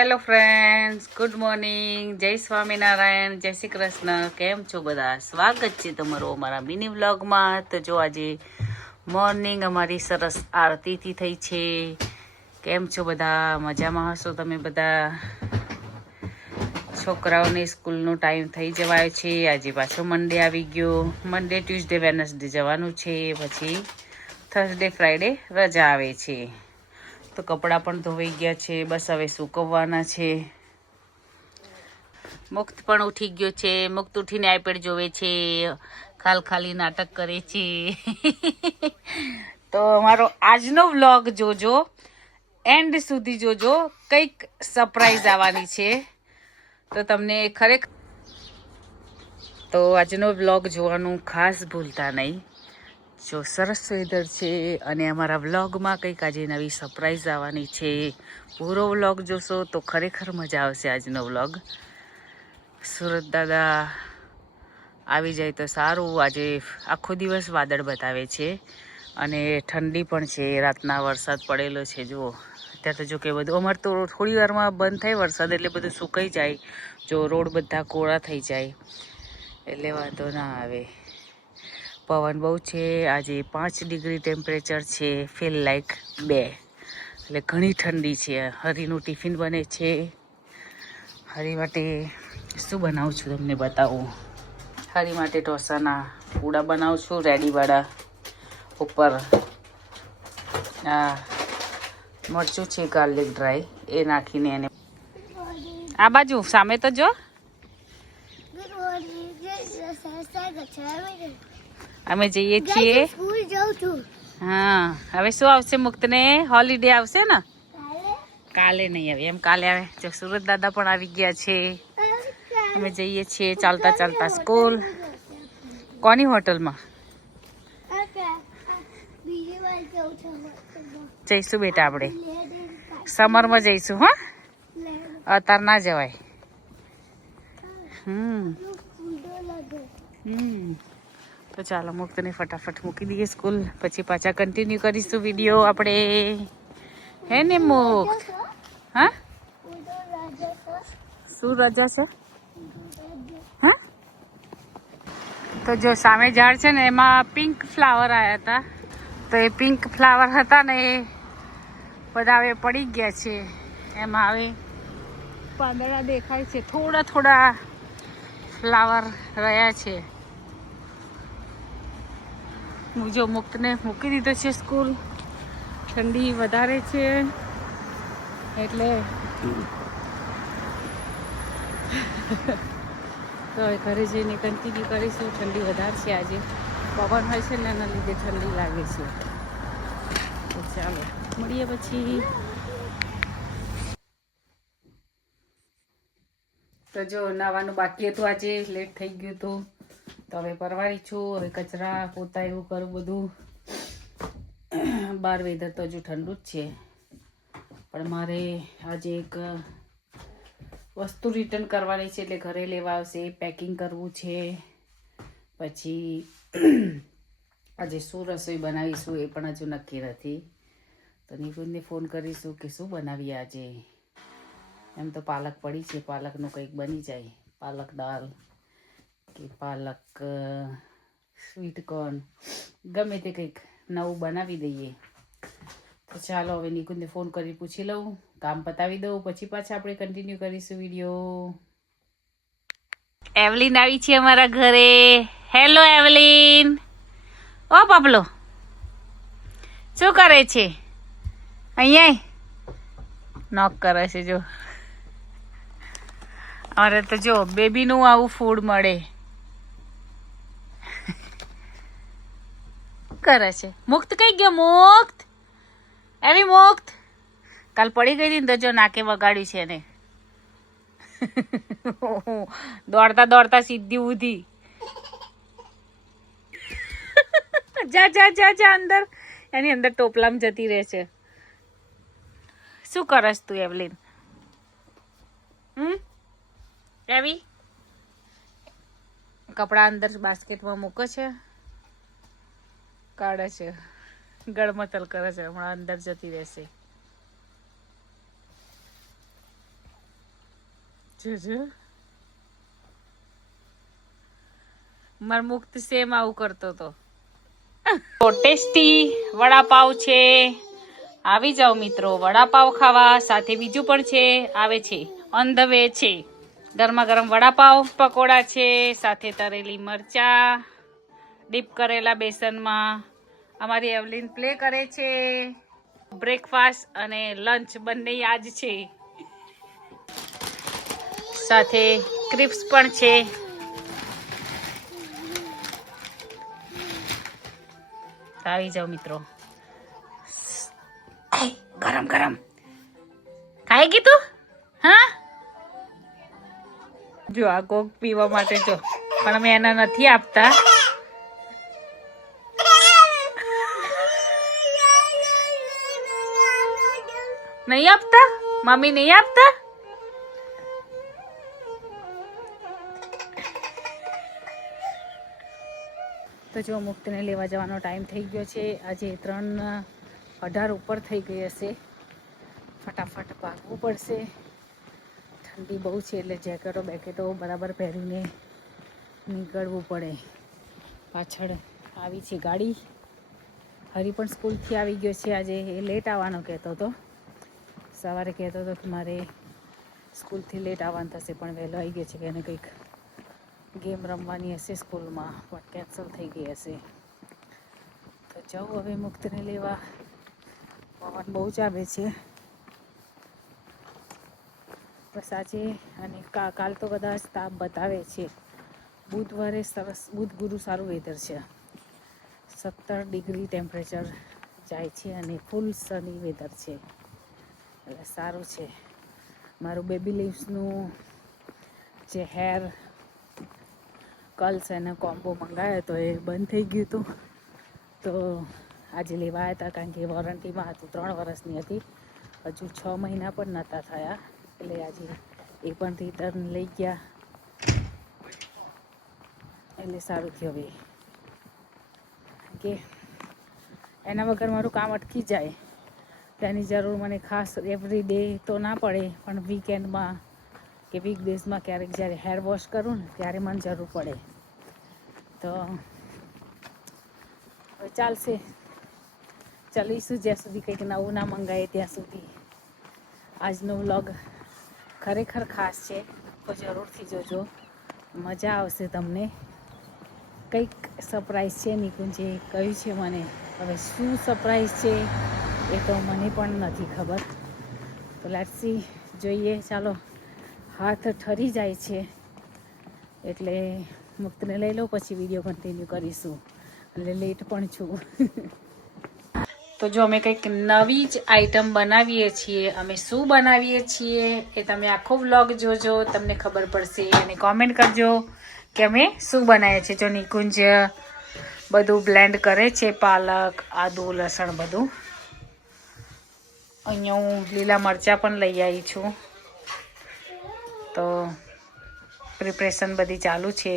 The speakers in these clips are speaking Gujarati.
હેલો ફ્રેન્ડ્સ, ગુડ મોર્નિંગ, જય સ્વામિનારાયણ, જય શ્રી કૃષ્ણ. કેમ છો બધા? સ્વાગત છે તમારું અમારા મિની વ્લોગમાં. તો જો આજે મોર્નિંગ અમારી સરસ આરતીથી થઈ છે. કેમ છો બધા? મજામાં હશો તમે બધા? છોકરાઓને સ્કૂલનો ટાઈમ થઈ જવાયો છે. આજે પાછો મન્ડે આવી ગયો. મન્ડે, ટ્યુઝડે, વેનસડે જવાનું છે. પછી થર્સડે, ફ્રાઈડે રજા આવે છે. તો કપડાં પણ ધોવાઈ ગયા છે. બસ હવે સૂકવવાના છે. મુક્ત પણ ઉઠી ગયો છે. મુક્ત ઉઠીને આઈપેડ જોવે છે, ખાલી નાટક કરે છે. તો અમારો આજનો વ્લોગ જોજો, એન્ડ સુધી જોજો. કંઈક સરપ્રાઈઝ આવવાની છે, તો તમને ખરેખર તો આજનો વ્લોગ જોવાનું ખાસ ભૂલતા નહીં. જો સરસ વેધર છે અને અમારા વ્લોગમાં કંઈક આજે નવી સરપ્રાઈઝ આવવાની છે. પૂરો વ્લોગ જોશો તો ખરેખર મજા આવશે. આજનો વ્લોગ સુરત દાદા આવી જાય તો સારું. આજે આખો દિવસ વાદળ બતાવે છે અને ઠંડી પણ છે. રાતના વરસાદ પડેલો છે. જુઓ, અત્યારે તો જો કે બધું અમારે તો થોડી વારમાં બંધ થાય વરસાદ એટલે બધું સુકાઈ જાય. જો રોડ બધા કોરા થઈ જાય એટલે વાંધો ના આવે. પવન બહુ છે. આજે 5 ડિગ્રી ટેમ્પરેચર છે. ફીલ લાઈક 2, એટલે ઘણી ઠંડી છે. હરીનું ટિફિન બને છે. હરી માટે શું બનાવું છું તમને બતાવું. હરી માટે ઢોસાના પૂડા બનાવું છું, રેડીવાળા. ઉપર મરચું છે ગાર્લિક ડ્રાય, એ નાખીને એને આ બાજુ સામે તો જો અમે જઈએ છીએ. હા, હવે શું આવશે? મુક્તને હોલિડે આવશે ને? કાલે નહીં આવે એમ, કાલે આવે. જો સુરત દાદા પણ આવી ગયા છે. અમે જઈએ છીએ ચાલતા ચાલતા સ્કૂલ. કોની હોટલમાં જઈશું બેટા? આપણે સમરમાં જઈશું. હા, અત્યારે ના જવાય. તો ચાલો મુક્તને ફટાફટ મૂકી દઈએ સ્કૂલ, પછી પાછા કન્ટિન્યુ કરીશું વિડીયો આપણે. હે ને મુક્ત? હા, શું રજા છે? હા, તો જો સામે ઝાડ છે ને, એમાં પિંક ફ્લાવર આવ્યા હતા. તો એ પિંક ફ્લાવર હતા ને, એ બધા હવે પડી ગયા છે. એમાં હવે પાંદડા દેખાય છે. થોડા થોડા ફ્લાવર રહ્યા છે. હું જો મુક્તને મૂકી દીધો છે સ્કૂલ. ઠંડી વધારે છે એટલે તો હવે ઘરે જઈને કન્ટિન્યુ કરીશું. ઠંડી વધારે છે આજે, પવન હોય છે ને એના લીધે ઠંડી લાગે છે. તો ચાલો મળીએ પછી. તો જો નાવાનું બાકી હતું, આજે લેટ થઈ ગયું હતું. તો હવે પરવારી છું. હવે કચરા પોતા એવું કરું બધું. બહાર વેધર તો હજુ ઠંડુ જ છે, પણ મારે આજે એક વસ્તુ રિટર્ન કરવાની છે, એટલે ઘરે લેવા આવશે. પેકિંગ કરવું છે. પછી આજે શું રસોઈ બનાવીશું એ પણ હજુ નક્કી નથી. તો નિકુંજને ફોન કરીશું કે શું બનાવીએ આજે. એમ તો પાલક પડી છે, પાલકનું કંઈક બની જાય. પાલક દાળ કે પાલક સ્વીટ કોર્ન, ગમે તે કંઈક નવું બનાવી દઈએ. તો ચાલો હવે નિકુંજને ફોન કરી પૂછી લઉં, કામ પતાવી દઉં, પછી પાછા આપણે કન્ટિન્યુ કરીશું વિડીયો. એવલીન આવી છે અમારા ઘરે. હેલો એવલીન. ઓ પાપલો, શું કરે છે? અહીંયા નોક કરે છે. જો અરે તો જો બેબીનું આવું ફૂડ મળે. કરે છે. મુક્ત કઈ ગયો? મુક્ત, એવી મુક્ત કાલ પડી ગઈ હતી ને, તો જો નાકે વગાડ્યું છે એને. દોડતા દોડતા સીધી ઊધી. જા જા જા જા અંદર. એની અંદર ટોપલામાં જતી રહે છે. શું કરસ તું એવલીન? એવી કપડા અંદર બાસ્કેટમાં મૂકે છે, કાઢે છે, ગળમતલ કરે છે. હમણાં અંદર જતી રહેશે. જોજો માર મુક્ત સેમ આવું કરતો તો ટેસ્ટી વડાપાવ છે. આવી જાઓ મિત્રો વડાપાવ ખાવા. સાથે બીજું પણ છે આવે છે ઓન ધ વે છે. ગરમા ગરમ વડાપાવ પકોડા છે સાથે તરેલી મરચા ડીપ કરેલા બેસનમાં. અમારી એવલિન પ્લે કરે છે. બ્રેકફાસ્ટ અને લંચ બંને આજ છે. સાથે ક્રિપ્સ પણ છે. આવી જાઓ મિત્રો. ગરમ ગરમ ખાઈ ગઈ તું? હા જો આ કોક પીવા માટે જો પણ અમે એના નથી આપતા. નહીં આપતા? મમ્મી નહીં આપતા? તો જો મુક્તને લેવા જવાનો ટાઈમ થઈ ગયો છે. આજે 3:18 ઉપર થઈ ગઈ હશે. ફટાફટ ભાગવું પડશે. ઠંડી બહુ છે એટલે જેકેટો બેકેટો બરાબર પહેરીને નીકળવું પડે. પાછળ આવી છે ગાડી. હરી પણ સ્કૂલથી આવી ગયો છે. આજે એ લેટ આવવાનો કહેતો હતો. સવારે કહેતો હતો કે મારે સ્કૂલથી લેટ આવવાનું થશે પણ વહેલો આવી ગયો છે કે એને કંઈક ગેમ રમવાની હશે સ્કૂલમાં પણ કેન્સલ થઈ ગઈ હશે. તો જાઉં હવે મુક્તને લેવા. પવન બહુ જ આવે છે બસ આજે. અને કાલ તો કદાચ તાપ બતાવે છે. બુધવારે સરસ બુધ ગુરુ સારું વેધર છે. 17 ડિગ્રી ટેમ્પરેચર જાય છે અને ફૂલ સની વેધર છે એટલે સારું છે. મારું બેબી લીવ્સનું જે હેર કર્લ્સ એનો કોમ્બો મંગાવ્યો હતો એ બંધ થઈ ગયું હતું. તો આજે લેવા આવ્યા હતા કારણ કે વોરંટીમાં હતું. 3 વર્ષની હતી. હજુ 6 મહિના પણ નહોતા થયા એટલે આજે એ પણ રિટર્ન લઈ ગયા એટલે સારું થયું. હવે કે એના વગર મારું કામ અટકી જાય. તેની જરૂર મને ખાસ એવરી ડે તો ના પડે પણ વીકેન્ડમાં કે વીકડેઝમાં ક્યારેક જ્યારે હેર વોશ કરું ને ત્યારે મને જરૂર પડે. તો હવે ચાલશે. ચાલીશું જ્યાં સુધી કંઈક નવું ના મંગાવીએ ત્યાં સુધી. આજનો વ્લોગ ખરેખર ખાસ છે તો જરૂરથી જોજો. મજા આવશે તમને. કંઈક સરપ્રાઈઝ છે નિકુંજે કહ્યું છે મને. હવે શું સરપ્રાઈઝ છે એ તો મને પણ નથી ખબર. તો લેટ્સ સી જોઈએ. ચાલો હાથ ઠરી જાય છે એટલે મુક્તને લઈ લો પછી વિડીયો કન્ટિન્યુ કરીશું. એટલે લેટ પણ છું. તો જો અમે કંઈક નવી જ આઈટમ બનાવીએ છીએ. અમે શું બનાવીએ છીએ એ તમે આખો વ્લોગ જોજો તમને ખબર પડશે. અને કોમેન્ટ કરજો કે અમે શું બનાવીએ છીએ. જો નિકુંજ બધું બ્લેન્ડ કરે છે. પાલક આદુ લસણ બધું. અહીંયા હું લીલા મરચાં પણ લઈ આવી છું. તો પ્રિપરેશન બધી ચાલુ છે.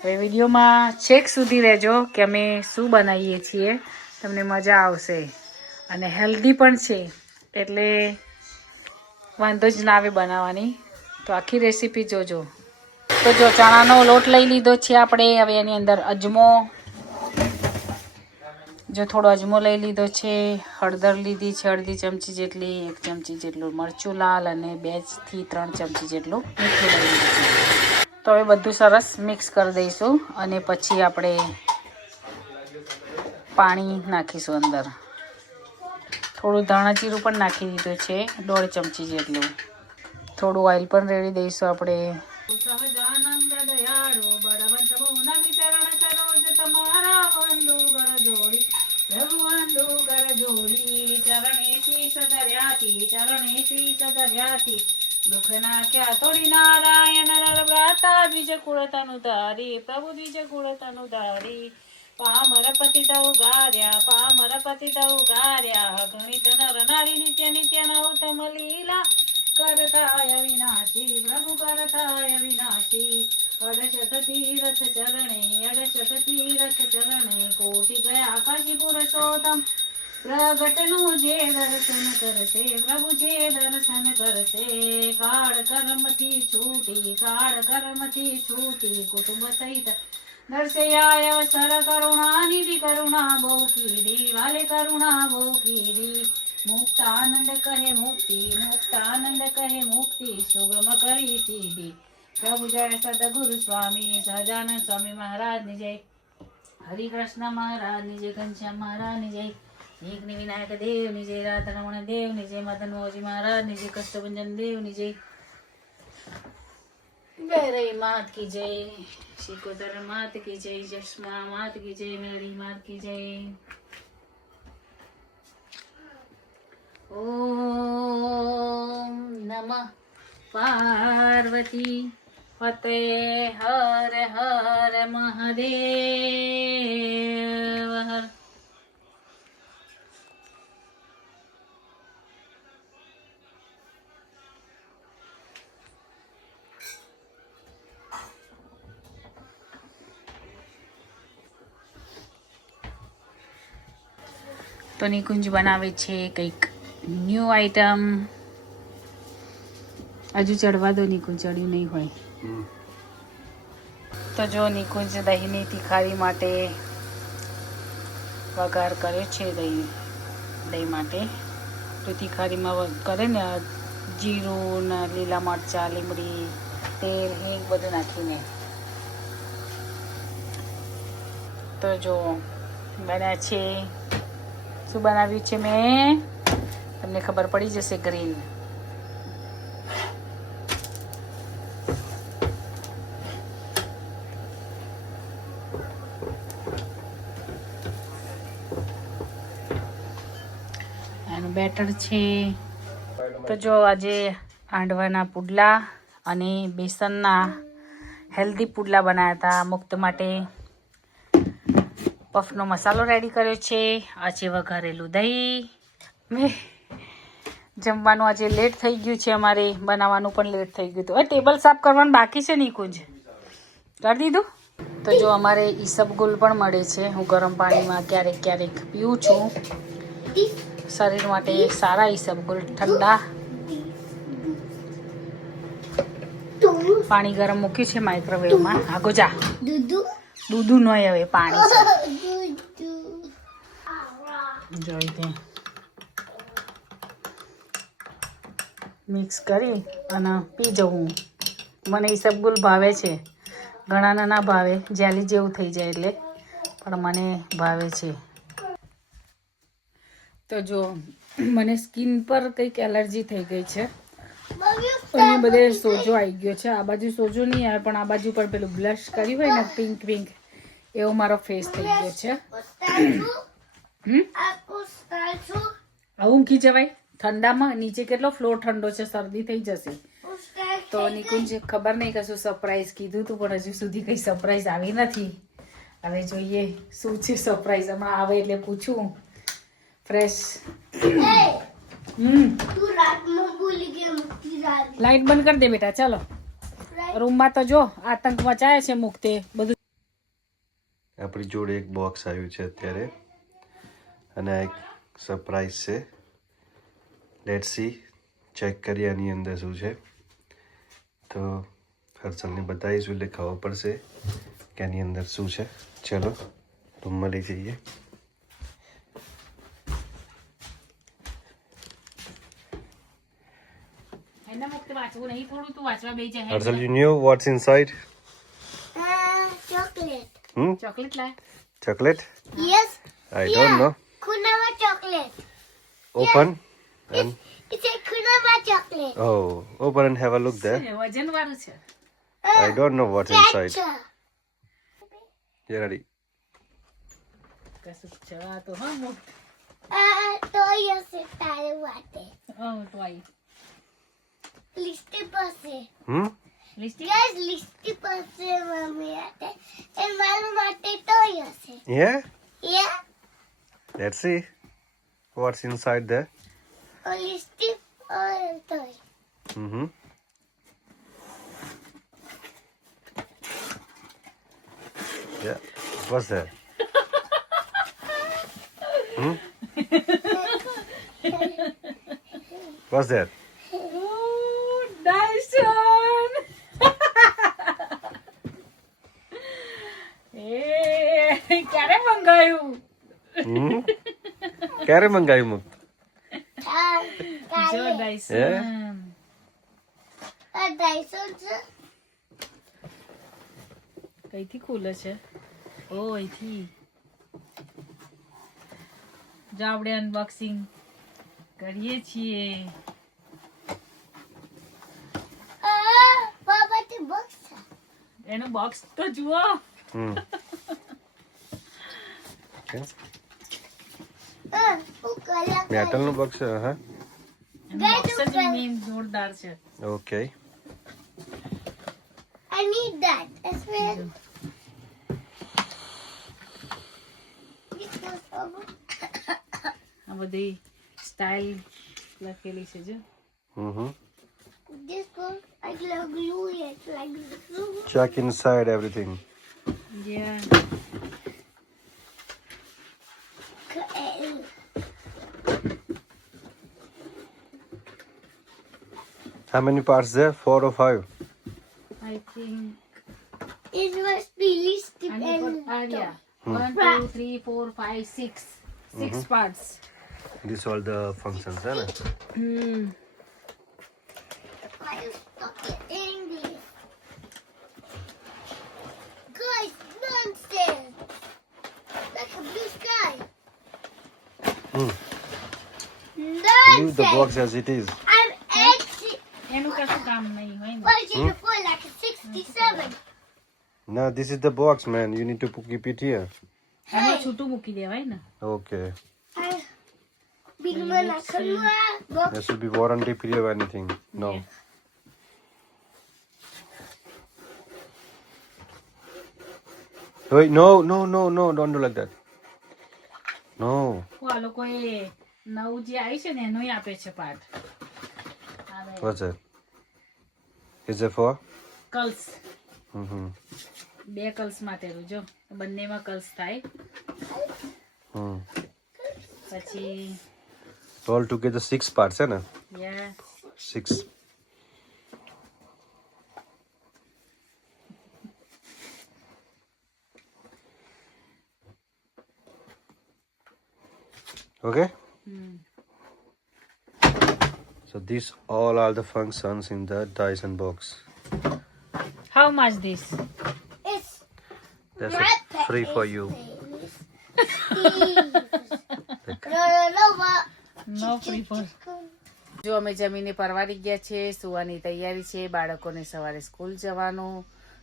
હવે વિડીયોમાં છેક સુધી રહેજો કે અમે શું બનાવીએ છીએ. તમને મજા આવશે અને હેલ્ધી પણ છે એટલે વાંધો જ ના આવે બનાવવાની. તો આખી રેસીપી જોજો. તો જો ચણાનો લોટ લઈ લીધો છે આપણે. હવે એની અંદર અજમો, જો થોડો અજમો લઈ લીધો છે. હળદર લીધી છે અડધી ચમચી જેટલી. 1 ચમચી જેટલું મરચું લાલ અને 2 થી 3 ચમચી જેટલું મીઠું લઈ લીધું છે. તો હવે બધું સરસ મિક્સ કરી દઈશું અને પછી આપણે પાણી નાખીશું અંદર. થોડું ધાણા જીરું પણ નાખી દીધું છે 1.5 ચમચી જેટલું. થોડું ઓઇલ પણ રેડી દઈશું આપણે. સહજાનંદ દયાળુ બળવંત બહુના વિચરણ સરોજ તમારા વંદુ કર જોડી રઘુવંદુ કર જોડી ચરણે શીશ ધર્યાથી ચરણે શીશ ધર્યાથી દુઃખ નાખ્યા તોડી નારાયણ નર વ્રાતા દ્વિજ કુળ તનુ ધારી પ્રભુ દ્વિજ કુળ તનુ ધારી પામર પતિત ઉગાર્યા પામર પતિત ઉગાર્યા ગણિત નર નારી નિત્ય નિત્ય નવતમ લીલા કરતાય વિનાશી પ્રભુ કરતાય વિનાશી. 68 તીરથ ચરણે 68 તીરથ ચરણે કોટી ગયા કાશી પુરુષોત્તમ પ્રગટનું જે દર્શન કરશે પ્રભુ જે દર્શન કરશે કાળ કર્મથી છૂટી કુટુંબ સહિત દર્શયાય અવસર કરુણાનિધિ કરુણા બહુ કીધી વાલે કરુણા બહુ કીધી મુક્તાનંદ કહે મુક્તિ સુગમ કરી સીધી પ્રભુ જય સદગુરુ સ્વામી સહજાનંદ સ્વામી મહારાજની જય હરિકૃષ્ણ મહારાજની જય ઘનશ્યામ મહારાજની જય વિઘ્ન વિનાયક દેવની જય રાધારમણ દેવની જય મદન મોહનજી મહારાજની જય કષ્ટભંજન દેવની જય ગૈરઈ માત કી જય શિકોતર માત કી જય જસ્મા માત કી જય મેરી માત કી જય ઓમ નમઃ પાર્વતી પતે હર હર મહાદેવ હર તો નિકુંજ બનાવે છે કંઈક ન્યૂ આઈટમ હજુ ચડવા દો નિકુંજ ચડ્યું નહીં હોય તો જો નિકુંજ દહીંની તીખારી માટે વઘાર કર્યો છે દહીં માટે તો તીખારીમાં કરે ને જીરું ને લીલા મરચાં લીમડી તેલ હિંગ બધું નાખીને તો જો બન્યા છે શું બનાવ્યું છે મેં તમને ખબર પડી જશે ગ્રીન એનું બેટર છે તો જો આજે હાંડવાના પુડલા અને બેસનના હેલ્ધી પુડલા બનાવ્યા હતા મુક્ત માટે પફનો મસાલો રેડી કર્યો છે આજે વઘારેલું દહીં મેં જમવાનું આજે લેટ થઈ ગયું છે અમારે બનાવવાનું પણ લેટ થઈ ગયું હતું ટેબલ સાફ કરવાનું બાકી છે નિકુંજ કરી દીધું તો જો અમારે ઈસબગુલ પણ મળે છે હું ગરમ પાણીમાં ક્યારેક ક્યારેક પીવું છું શરીર માટે સારા ઈસબગુલ ઠંડા પાણી ગરમ મૂક્યું છે માઇક્રોવેવમાં આગો જા દૂધું નહીં હવે પાણી છે જોઈ તે મિક્સ કરી અને પી જવું મને ઈસબગુલ ભાવે છે ઘણાને ના ભાવે જેલી જેવું થઈ જાય એટલે પણ મને ભાવે છે તો જો મને સ્કિન પર કંઈક એલર્જી થઈ ગઈ છે અને બધે સોજો આવી ગયો છે આ બાજુ સોજો નહીં આવે પણ આ બાજુ પર પેલું બ્લશ કર્યું હોય ને પિંક પિંક એવો મારો ફેસ થઈ ગયો છે આવું ઊંઘી જવાય ઠંડામાં નીચે કેટલો ફ્લોર ઠંડો છે શરદી થઈ જશે તો નિકુંજ ખબર નહીં કશું સરપ્રાઈઝ કીધું હતું પણ હજુ સુધી કંઈ સરપ્રાઈઝ આવી નથી હવે જોઈએ શું છે સરપ્રાઈઝ હમણાં આવે એટલે પૂછું ફ્રેશ લાઈટ બંધ કરી દે બેટા ચાલો રૂમમાં તો જો આતંક મચાય છે મુક્તે બધું આપણી જોડે એક બોક્સ આવ્યું છે અત્યારે અને આ એક સરપ્રાઈઝ છે લેટ્સ સી ચેક કરીએ આની અંદર શું છે તો હર્ષલને બતાવીશું એટલે ખબર પડશે કે આની અંદર શું છે ચલો રૂમમાં લઈ જઈએ Arshal, you knew what's inside? Chocolate. Chocolate લાય Chocolate? Yes. I don't know. Kunava chocolate. Open and It's a Kunava chocolate. oh, open and have a look there. વજન વાળું છે I don't know what's inside. Ketchup. You ready? કશું છે આ તો હા મોટું તો યસે તારે વાતે. હા તો આઈ લિસ્ટી પાસે. લિસ્ટી Guys, લિસ્ટી પાસે મમ્મી આતે. એ મારું માટે તો યસે. Yeah? Yeah. Let's see what's inside there. O લિસ્ટી તો. Yeah. What's that? What's that? ડાયસન એ ક્યારે મંગાયું? હમ? ક્યારે મંગાવ્યું મુક્ત? આ જો કાલે ડાયસન આ ડાયસન છે. કઈથી ખુલે છે? ઓ અહીંથી. જો આપણે અનબોક્સિંગ કરીએ છીએ. બાબાથી બોક્સ છે. એનું બોક્સ તો જુઓ. હમ. Okay. હું કલા મેટલનું બોક્સ છે હા એનું બોક્સ જ મેન જોરદાર છે. Okay I need that as well. આ બધી સ્ટાઇલ લખેલી છે જો. હમ This one, I love glue it like glue. check inside everything Yeah. how many parts there 4 or 5 I think It must be listed I need and for yeah. 1, 2, 3, 4, 5, 6. 6 parts. this all the functions hai na I stuck it in English. Guys, nonsense. Like a blue sky. leave Nonsense. the box as it is I'm actually એનું કશું કામ નહીં હોય ને. watching it for like a 67. no this is the box man you need to keep it here એમાં છૂટું મૂકી દેવાય ને. okay Big man, I come box. there should be warranty period or anything no Yeah. wait no don't do like that no આ લોકોએ નવું જે આવી છે ને એનું આપે છે part. what's that is it for કલ્સ mm-hmm. 2 કલ્સ માટેનું જો બંનેમાં કલ્સ થાય. પછી all together 6 parts hai na yeah. 6 okay so these all are the functions in the Dyson box How much this? It's that's my free for you No, but No free for. જો અમે જમીને પરવારી ગયા છે, સુવાની તૈયારી છે, બાળકોને સવારે સ્કૂલ જવાનું.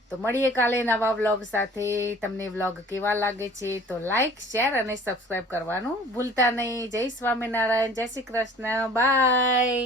તો મળીએ કાલે નવા વ્લોગ સાથે. તમને વ્લોગ કેવા લાગે છે તો લાઈક, શેર અને સબસ્ક્રાઇબ કરવાનું ભૂલતા નહીં. જય સ્વામિનારાયણ, જય શ્રી કૃષ્ણ, બાય.